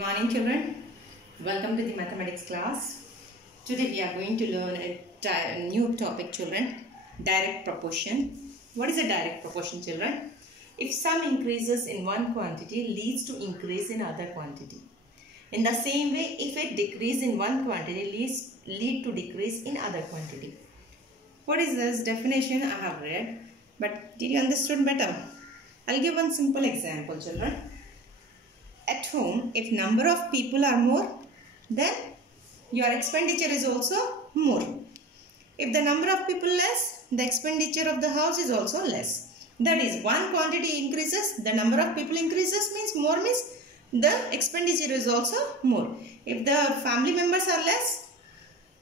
morning children, welcome to the mathematics class. Today we are going to learn a new topic children, direct proportion. What is a direct proportion children? If sum increases in one quantity leads to increase in other quantity. In the same way, if it decrease in one quantity lead to decrease in other quantity. What is this definition? I have read, but did you understood better? I'll give one simple example children. At home, if number of people are more, then your expenditure is also more. If the number of people less, the expenditure of the house is also less. That is, one quantity increases, the number of people increases, means more means the expenditure is also more. If the family members are less,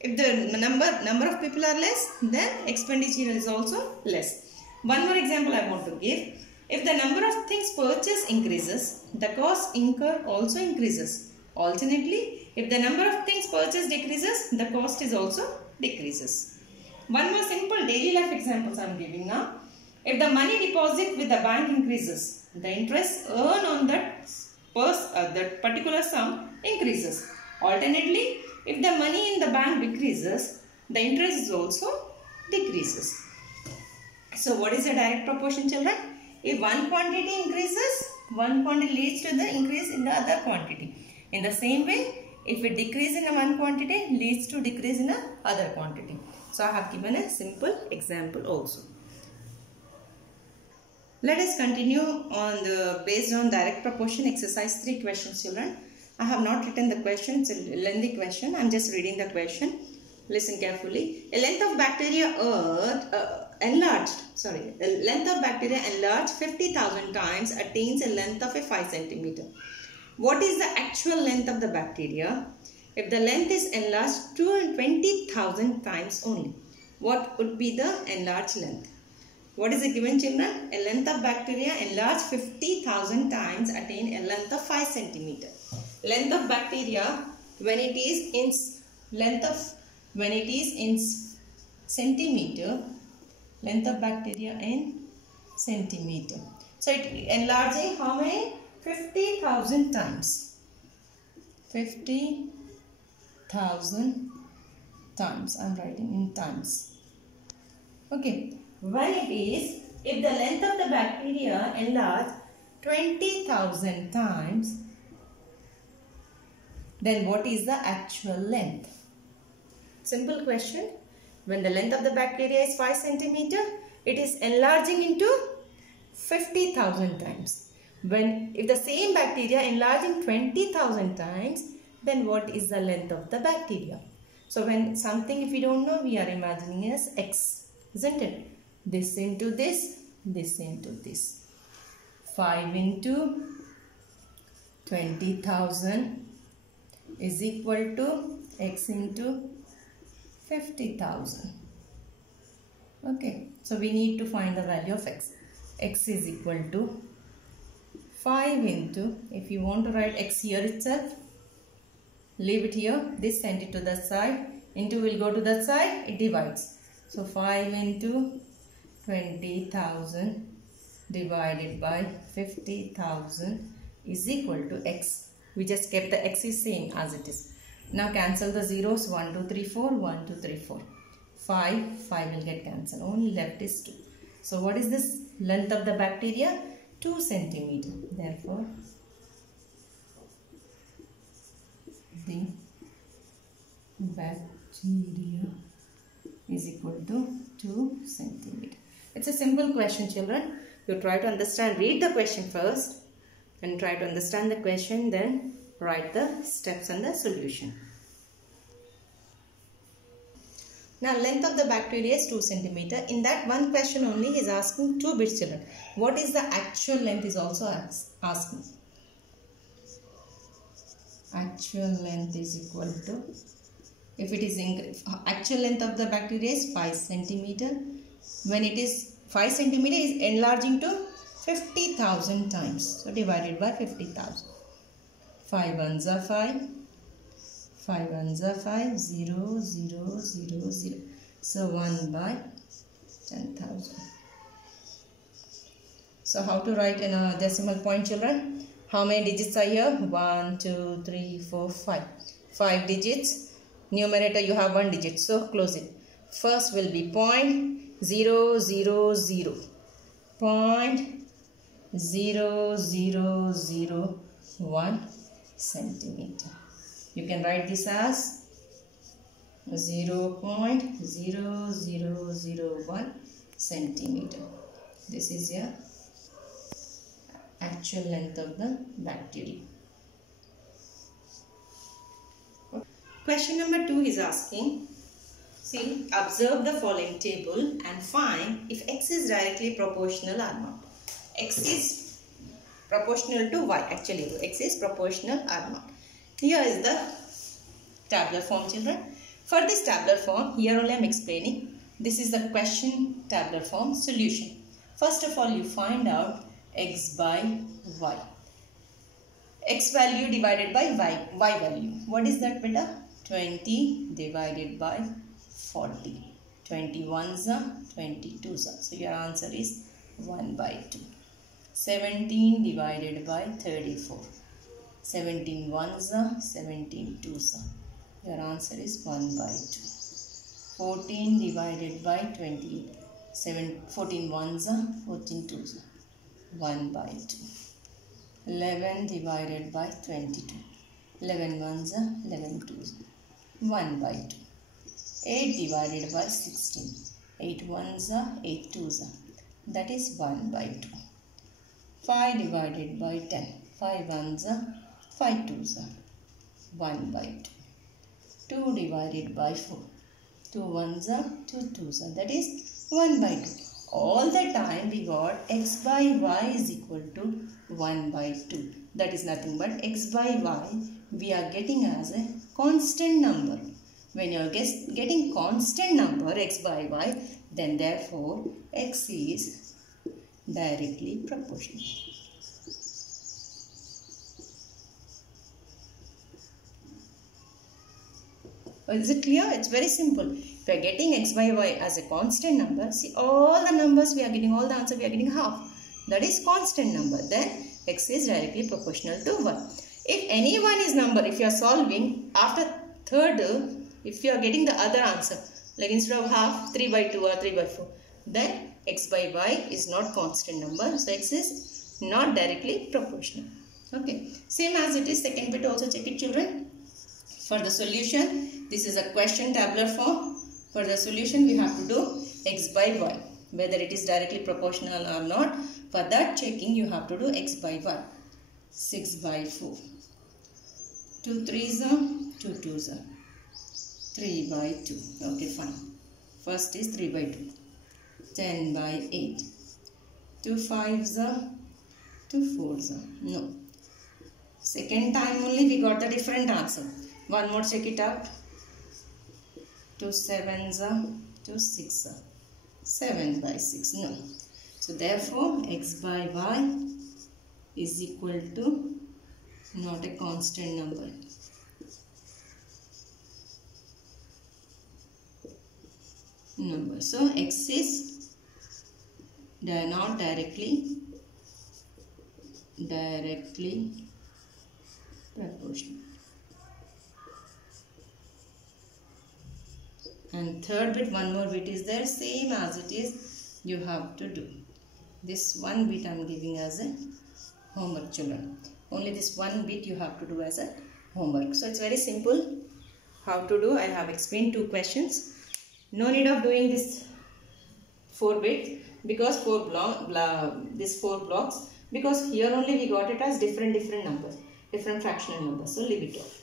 if the number of people are less, then expenditure is also less. One more example I want to give. If the number of things purchased increases, the cost incurred also increases. Alternately, if the number of things purchased decreases, the cost is also decreases. One more simple daily life examples I am giving now. If the money deposit with the bank increases, the interest earned on that particular sum increases. Alternately, if the money in the bank decreases, the interest is also decreases. So what is a direct proportion children? If one quantity increases, one quantity leads to the increase in the other quantity. In the same way, if it decreases in one quantity, leads to decrease in the other quantity. So I have given a simple example also. Let us continue on the based on direct proportion exercise 3 questions children. I have not written the question, it's a lengthy question. I am just reading the question. Listen carefully. A length of bacteria enlarged 50,000 times attains a length of a 5 centimeter. What is the actual length of the bacteria if the length is enlarged 20,000 times only? What would be the enlarged length? What is the given children? A length of bacteria enlarged 50,000 times attain a length of 5 centimeter. Length of bacteria when it is in centimeter, length of bacteria in centimeter. So it enlarging how many? 50,000 times. 50,000 times. I am writing in times. Okay. When it is, if the length of the bacteria enlarged 20,000 times, then what is the actual length? Simple question. When the length of the bacteria is 5 centimeter, it is enlarging into 50,000 times. If the same bacteria enlarging 20,000 times, then what is the length of the bacteria? So when something, if we don't know, we are imagining as x, isn't it? This into this, this into this. 5 into 20,000 is equal to x into 50,000. Okay, so we need to find the value of x. X is equal to 5 into, if you want to write x here itself, leave it here, this send it to the side, into will go to the side, it divides. So 5 into 20,000 divided by 50,000 is equal to x. We just kept the x is same as it is. Now cancel the zeros. 1, 2, 3, 4. 1, 2, 3, 4. 5 will get cancelled. Only left is 2. So what is this length of the bacteria? 2 centimeter. Therefore, the bacteria is equal to 2 centimeter. It's a simple question children. You try to understand, read the question first and try to understand the question, then write the steps and the solution. Now length of the bacteria is 2 centimeter. In that one question only he is asking 2 bits children. What is the actual length is also asking. Actual length is equal to, if it is actual length of the bacteria is 5 centimeter. When it is 5 centimeter is enlarging to 50,000 times. So divided by 50,000. 5 ones are 5. 5 ones are 5. 0, 0, 0, 0. So 1 by 10,000. So how to write in a decimal point children? How many digits are here? 1, 2, 3, 4, 5. 5 digits. Numerator you have 1 digit. So close it. First will be 0.000. 0.0001 centimeter. You can write this as 0.0001 centimeter. This is your actual length of the bacteria. Question number 2 is asking, see, observe the following table and find if x is directly proportional or not. X is proportional to y, actually x is proportional or not. Here is the tabular form, children. For this tabular form, here only I am explaining. This is the question tabular form solution. First of all, you find out x by y. X value divided by y value. What is that, beta? 20 divided by 40. 20 ones are 22. So your answer is 1 by 2. 17 divided by 34. 17 ones are 17 twos are. Your answer is 1 by 2. 14 divided by 28. 14 ones are 14 twos are. 1 by 2. 11 divided by 22. 11 ones are 11 twos are. 1 by 2. 8 divided by 16. 8 ones are 8 twos are. That is 1 by 2. 5 divided by 10. 5 ones are 5 twos are. 1 by 2. 2 divided by 4. 2 ones are 2 twos are. That is 1 by 2. All the time we got x by y is equal to 1 by 2. That is nothing but x by y we are getting as a constant number. When you are getting constant number x by y, then therefore x is directly proportional. Is it clear? It's very simple. If we are getting x by y as a constant number, see all the numbers we are getting, all the answer we are getting half. That is constant number. Then x is directly proportional to 1. If any one is number, if you are solving after third, if you are getting the other answer, like instead of half, 3 by 2 or 3 by 4, then x by y is not constant number. So x is not directly proportional. Okay. Same as it is second bit, also check it, children. For the solution, this is a question tabular form. For the solution, we have to do x by y, whether it is directly proportional or not. For that checking, you have to do x by y. 6 by 4. 2 3s are 2 2s are. 3 by 2. Okay, fine. First is 3 by 2. 10 by 8. 2 5s are 2 4s are. No. Second time only we got the different answer. One more, check it out. 2 7s are 2 6s are. 7 by 6. No. So therefore x by y is equal to not a constant number. So x is not directly proportional. And third bit, one more bit is there, same as it is, you have to do. This one bit I am giving as a homework, children. Only this one bit you have to do as a homework. So it's very simple how to do. I have explained 2 questions. No need of doing this 4 bit because 4 blocks, because here only we got it as different numbers, different fractional numbers. So leave it off.